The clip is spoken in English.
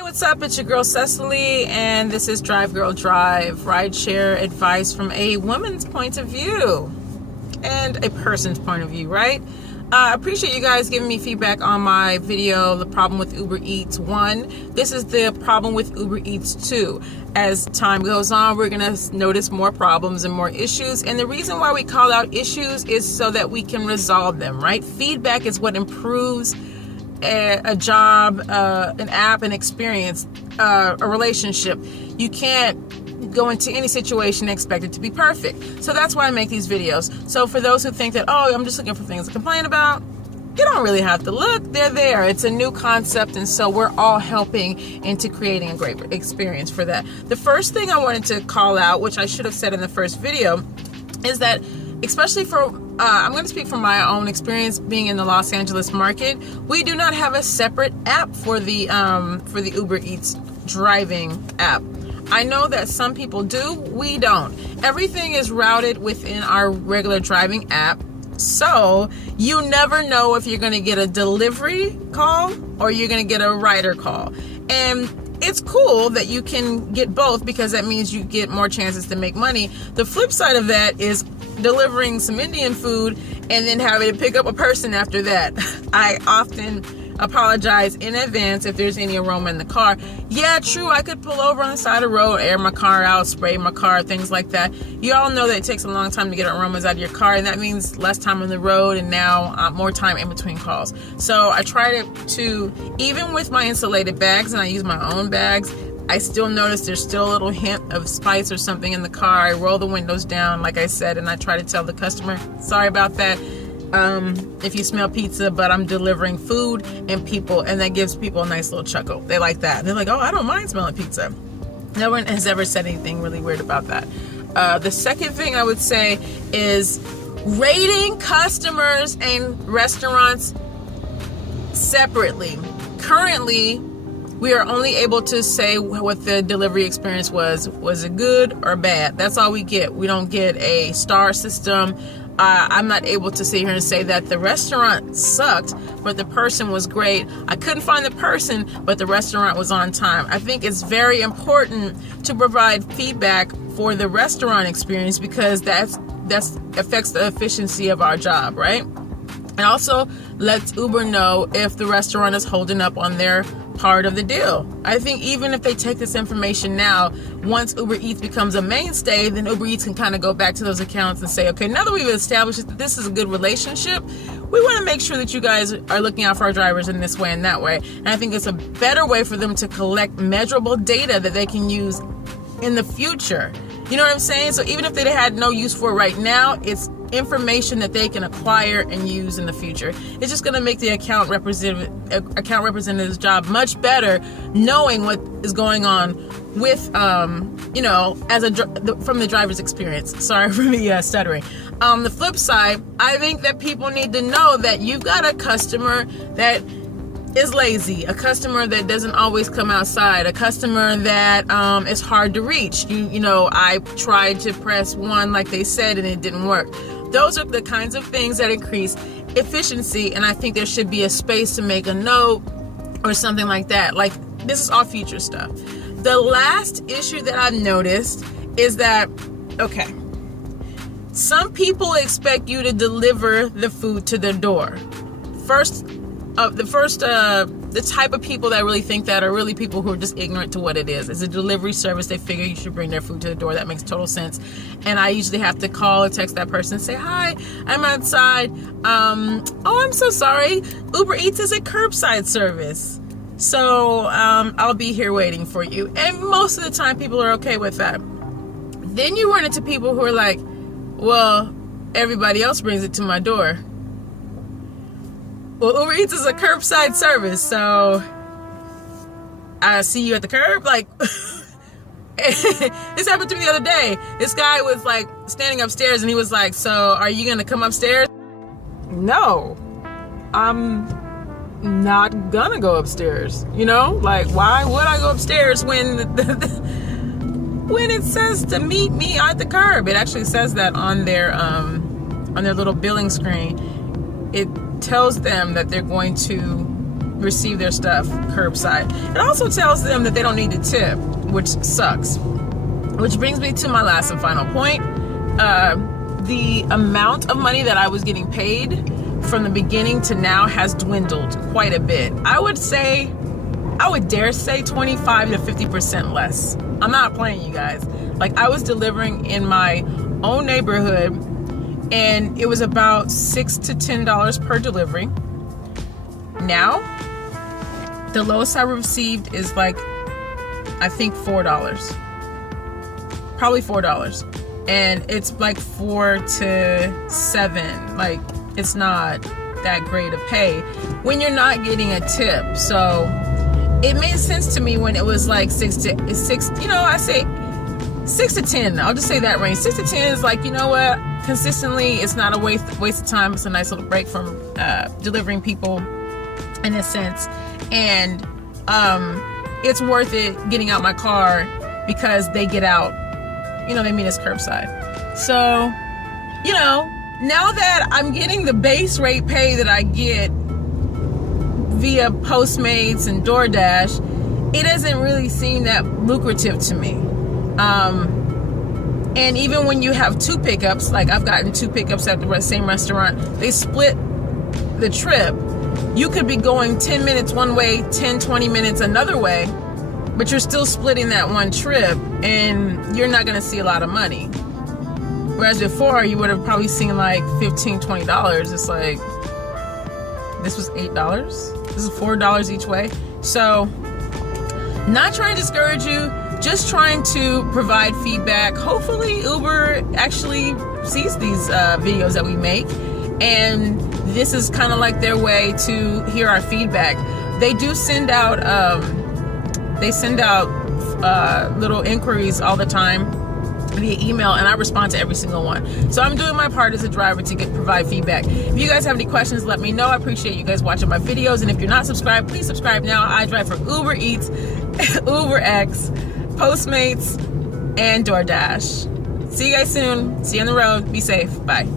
Hey, what's up? It's your girl Cecily, and this is Drive Girl Drive, rideshare advice from a woman's point of view and a person's point of view, right? I appreciate you guys giving me feedback on my video, The Problem with Uber Eats 1. This is the problem with Uber Eats 2. As time goes on, we're going to notice more problems and more issues. And the reason why we call out issues is so that we can resolve them, right? Feedback is what improves a job, an app, an experience, a relationship. You can't go into any situation and expect it to be perfect. So that's why I make these videos. So for those who think that, oh, I'm just looking for things to complain about, you don't really have to look. They're there. It's a new concept, and so we're all helping into creating a great experience for that. The first thing I wanted to call out, which I should have said in the first video, is that especially for I'm going to speak from my own experience being in the Los Angeles market. We do not have a separate app for the Uber Eats driving app. I know that some people do. We don't. Everything is routed within our regular driving app. So you never know if you're going to get a delivery call or you're going to get a rider call. And it's cool that you can get both because that means you get more chances to make money. The flip side of that is delivering some Indian food and then having to pick up a person after that. I often apologize in advance if there's any aroma in the car. Yeah, true, I could pull over on the side of the road, air my car out, spray my car, things like that. You all know that it takes a long time to get aromas out of your car, and that means less time on the road and now more time in between calls. So I try to, even with my insulated bags, and I use my own bags, I still notice there's still a little hint of spice or something in the car. I roll the windows down, like I said, and I try to tell the customer, sorry about that. If you smell pizza, but I'm delivering food and people, and that gives people a nice little chuckle. They like that. They're like, oh, I don't mind smelling pizza. No one has ever said anything really weird about that. The second thing I would say is rating customers and restaurants separately. Currently, we are only able to say what the delivery experience was. Was it good or bad? That's all we get. We don't get a star system. I'm not able to sit here and say that the restaurant sucked, but the person was great. I couldn't find the person, but the restaurant was on time. I think it's very important to provide feedback for the restaurant experience because that affects the efficiency of our job, right? And also lets Uber know if the restaurant is holding up on their part of the deal. I think even if they take this information now, once Uber Eats becomes a mainstay, then Uber Eats can kind of go back to those accounts and say, okay, now that we've established that this is a good relationship, we want to make sure that you guys are looking out for our drivers in this way and that way. And I think it's a better way for them to collect measurable data that they can use in the future. You know what I'm saying? So even if they had no use for it right now, it's information that they can acquire and use in the future. It's just going to make the account representative's job much better, knowing what is going on with, you know, from the driver's experience. Sorry for me stuttering. The flip side, I think that people need to know that you've got a customer that is lazy, a customer that doesn't always come outside, a customer that is hard to reach. You know, I tried to press 1 like they said and it didn't work. Those are the kinds of things that increase efficiency, and I think there should be a space to make a note or something like that. Like, this is all future stuff. The last issue that I've noticed is that, okay, some people expect you to deliver the food to their door. The type of people that really think that are really people who are just ignorant to what it is. It's a delivery service. They figure you should bring their food to the door. That makes total sense. And I usually have to call or text that person and say, hi, I'm outside. Oh, I'm so sorry. Uber Eats is a curbside service. So I'll be here waiting for you. And most of the time people are okay with that. Then you run into people who are like, well, everybody else brings it to my door. Well, Uber Eats is a curbside service, so I see you at the curb. Like, this happened to me the other day. This guy was like standing upstairs and he was like, so are you gonna come upstairs? No, I'm not gonna go upstairs. You know, like, why would I go upstairs when when it says to meet me at the curb? It actually says that on their little billing screen. It tells them that they're going to receive their stuff curbside. It also tells them that they don't need to tip, which sucks. Which brings me to my last and final point. The amount of money that I was getting paid from the beginning to now has dwindled quite a bit. I would dare say 25 to 50% less. I'm not playing, you guys. Like, I was delivering in my own neighborhood, and it was about $6 to $10 per delivery. Now, the lowest I received is like, I think $4. Probably $4. And it's like 4 to 7. Like, it's not that great a pay when you're not getting a tip. So it made sense to me when it was like 6 to 6, I say 6 to 10. I'll just say that range. 6 to 10 is like, you know what? Consistently, it's not a waste of time. It's a nice little break from delivering people in a sense. And it's worth it getting out my car because they get out. They meet us curbside. So, now that I'm getting the base rate pay that I get via Postmates and DoorDash, it doesn't really seem that lucrative to me. And even when you have 2 pickups, like I've gotten 2 pickups at the same restaurant, they split the trip. You could be going 10 minutes one way, 10, 20 minutes another way, but you're still splitting that one trip, and you're not going to see a lot of money. Whereas before, you would have probably seen like $15, $20. It's like, this was $8. This is $4 each way. So, not trying to discourage you, just trying to provide feedback. Hopefully, Uber actually sees these videos that we make, and this is kind of like their way to hear our feedback. They do send out little inquiries all the time via email, and I respond to every single one. So I'm doing my part as a driver to provide feedback. If you guys have any questions, let me know. I appreciate you guys watching my videos, and if you're not subscribed, please subscribe now. I drive for Uber Eats, UberX, Postmates, and DoorDash. See you guys soon. See you on the road. Be safe. Bye.